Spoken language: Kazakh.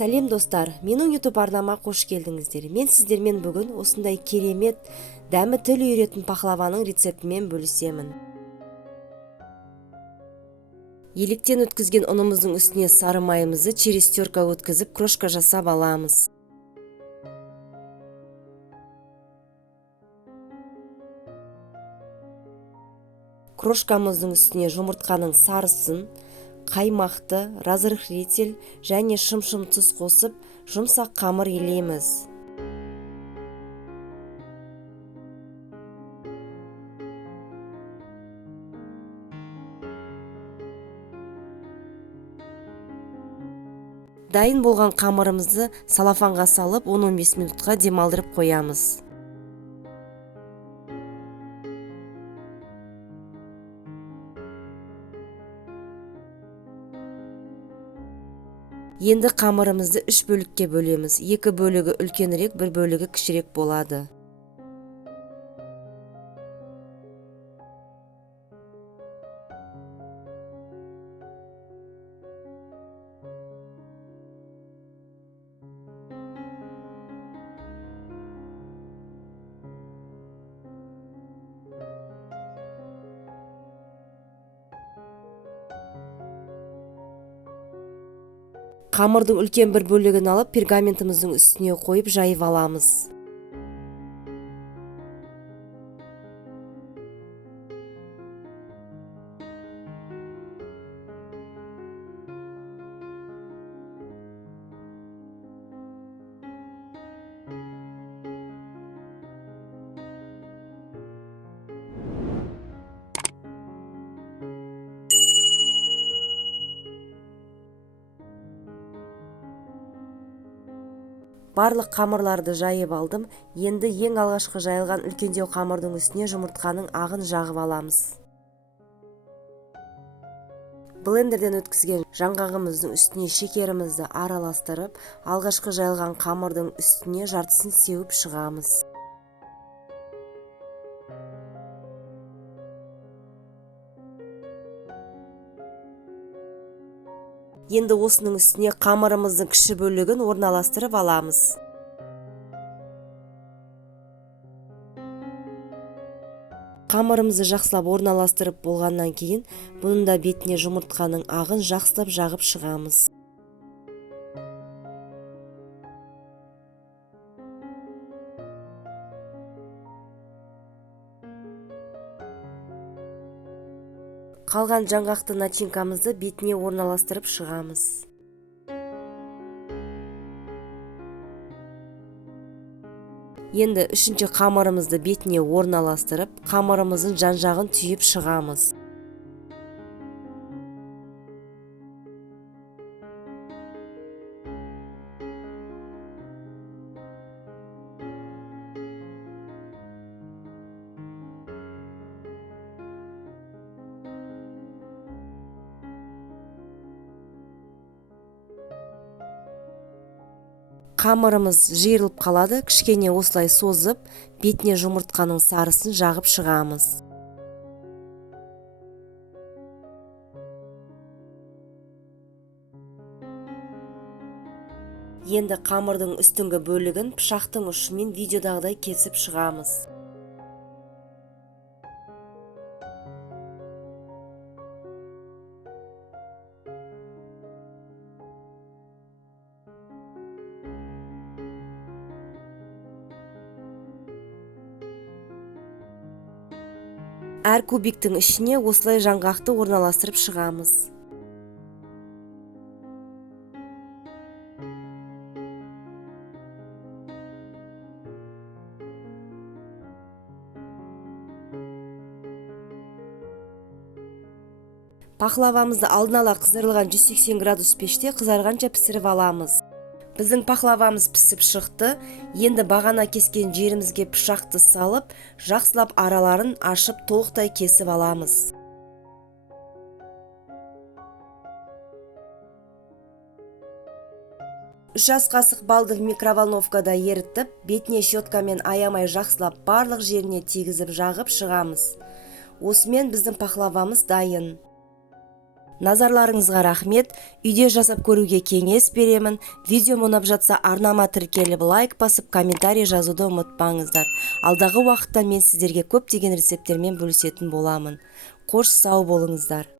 Сәлем достар, менің YouTube арнама қош келдіңіздер. Мен сіздермен бүгін осындай керемет, дәмі тіл үйіретін пахлаваның рецептімен бөлісемін. Електен өткізген ұнымыздың үстіне сары майымызды через терка өткізіп, крошка жасап аламыз. Крошкамыздың үстіне жұмыртқаның сарысын, қаймақты, разрыхлитель және шым-шым тұз қосып, жұмсақ қамыр илейміз. Дайын болған қамырымызды салафанға салып, 10-15 минутқа демалдырып қоямыз. Енді қамырымызды 3 бөлікке бөлеміз. 2 бөлігі үлкенірек, 1 бөлігі кішірек болады. Қамырдың үлкен бір бөлігін алып, пергаментіміздің үстіне қойып жайып аламыз. Барлық қамырларды жайып алдым. Енді ең алғашқы жайылған үлкендеу қамырдың үстіне жұмыртқаның ағын жағып аламыз. Блендерден өткізген жаңғағымыздың үстіне шекерімізді араластырып, алғашқы жайылған қамырдың үстіне жартысын сеуіп шығамыз. Енді осының үстіне қамырымыздың кіші бөлігін орналастырып аламыз. Қамырымызды жақсылап орналастырып болғаннан кейін, бұның да бетіне жұмыртқаның ағын жақсылап жағып шығамыз. Қалған жаңғақты начинкамызды бетіне орналастырып шығамыз. Енді үшінші қамырымызды бетіне орналастырып, қамырымыздың жан-жағын түйіп шығамыз. Қамырымыз жиырылып қалады, кішкене осылай созып, бетіне жұмыртқаның сарысын жағып шығамыз. Енді қамырдың үстіңгі бөлігін пышақтың ұшымен видеодағыдай кесіп шығамыз. Әр кубиктің ішіне осылай жаңғақты орналастырып шығамыз. Пахлавамызды алдын ала қыздырылған 180 градус пеште қызарғанша пісіріп аламыз. Біздің пахлавамыз пісіп шықты. Енді бағана кескен жерімізге пышақты салып, жақсылап араларын ашып толықтай кесіп аламыз. Үш ас қасық балды микроволновкада ерітіп, бетіне щеткамен аямай жақсылап барлық жеріне тигізіп жағып шығамыз. Осымен біздің пахлавамыз дайын. Назарларыңызға рахмет. Үйде жасап көруге кеңес беремін. Видео ұнап жатса арнама тіркеліп лайк басып комментарий жазуды ұмытпаңыздар. Алдағы уақытта мен сіздерге көптеген рецепттермен бөлісетін боламын. Қош сау болыңыздар.